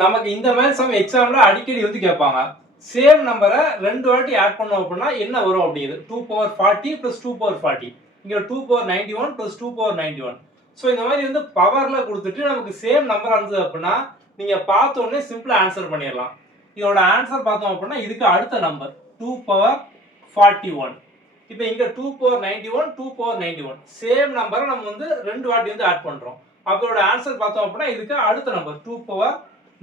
நமக்கு இந்த மாதிரி சம் எக்ஸாம்ல அடிக்கடி வந்து கேட்பாங்க. சேம் நம்பரை 2 வாட்டி ஆட் பண்ணோம் அப்படின்னா என்ன வரும் அப்படிங்கிறது. 2 power 40 plus 2 power 40. இங்க 2 power 91 plus 2 power 91. ஸோ இந்த மாதிரி வந்து பவர்ல கொடுத்துட்டு நமக்கு சேம் நம்பர் இருந்தது அப்படின்னா நீங்க பார்த்த உடனே சிம்பிளா ஆன்சர் பண்ணிடலாம். இதோட ஆன்சர் பார்த்தோம் அப்படின்னா இதுக்கு அடுத்த நம்பர் 2 power 41. இப்போ இங்க 2 power 91 2 power 91 சேம் நம்பரை நம்ம வந்து 2 வாட்டி வந்து ஆட் பண்றோம். அதோட ஆன்சர் பார்த்தோம் அப்படின்னா இதுக்கு அடுத்த நம்பர் 2 power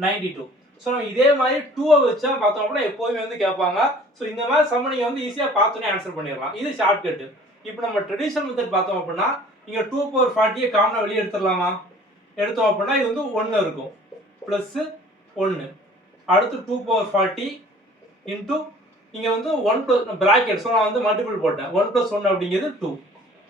92. ஸோ இதே மாதிரி 2 வச்சா பார்த்தோம் அப்படின்னா எப்போதுமே வந்து கேட்பாங்க. ஸோ இந்த மாதிரி சம் நீங்க வந்து ஈஸியா பார்த்தோன்னே ஆன்சர் பண்ணிடலாம். இது ஷார்ட்கட். இப்போ நம்ம ட்ரெடிஷனல் மெத்தட் பார்த்தோம் அப்படின்னா இங்க 2 power 40 காமனா வெளியே எடுத்துடலாமா? எடுத்தோம் அப்படின்னா இது வந்து 1 இருக்கும் பிளஸ் 1 அடுத்து 2 power 40 இன்டூ இங்க வந்து 1 பிராக்கெட். ஸோ நான் வந்து மல்டிபிள் போட்டேன். 1 + 1 அப்படிங்கிறது 2.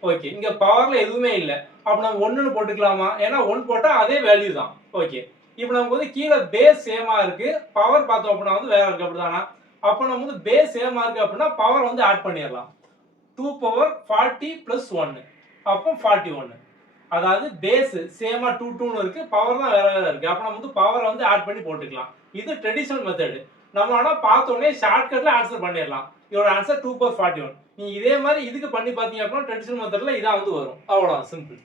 ஓகே, இங்க பவர்ல எதுவுமே இல்லை. அப்போ நம்ம 1ன்னு போட்டுக்கலாமா? ஏன்னா 1 போட்டா அதே வேல்யூ தான். ஓகே, இப்போ நமக்கு வந்து கீழே பேஸ் சேமா இருக்கு, பவர் பார்த்தோம் அப்படின்னா வந்து வேற இருக்கு. அப்படிதானா? அப்போ நம்ம வந்து பேஸ் சேமா இருக்கு அப்படின்னா பவர் வந்து ஆட் பண்ணிடலாம். 2 power 40 + 1 அப்போ 41. அதாவது பேஸ் சேமா 2 2ன்னு இருக்கு, பவர் தான் வேற வேற இருக்கு. அப்போ நம்ம வந்து பவரை வந்து ஆட் பண்ணி போட்டுக்கலாம். இது ட்ரெடிஷனல் மெத்தட். நம்ம ஆனா பார்த்த உடனே ஷார்ட்கட்ல ஆன்சர் பண்ணிடலாம். இதோட ஆன்சர் 2 power 41. நீ இதே மாதிரி இதுக்கு பண்ணி பார்த்தீங்க அப்படின்னா ட்ரெடிஷனல் மெத்தட்ல இதான் வந்து வரும். அவ்வளவுதான், சிம்பிள்.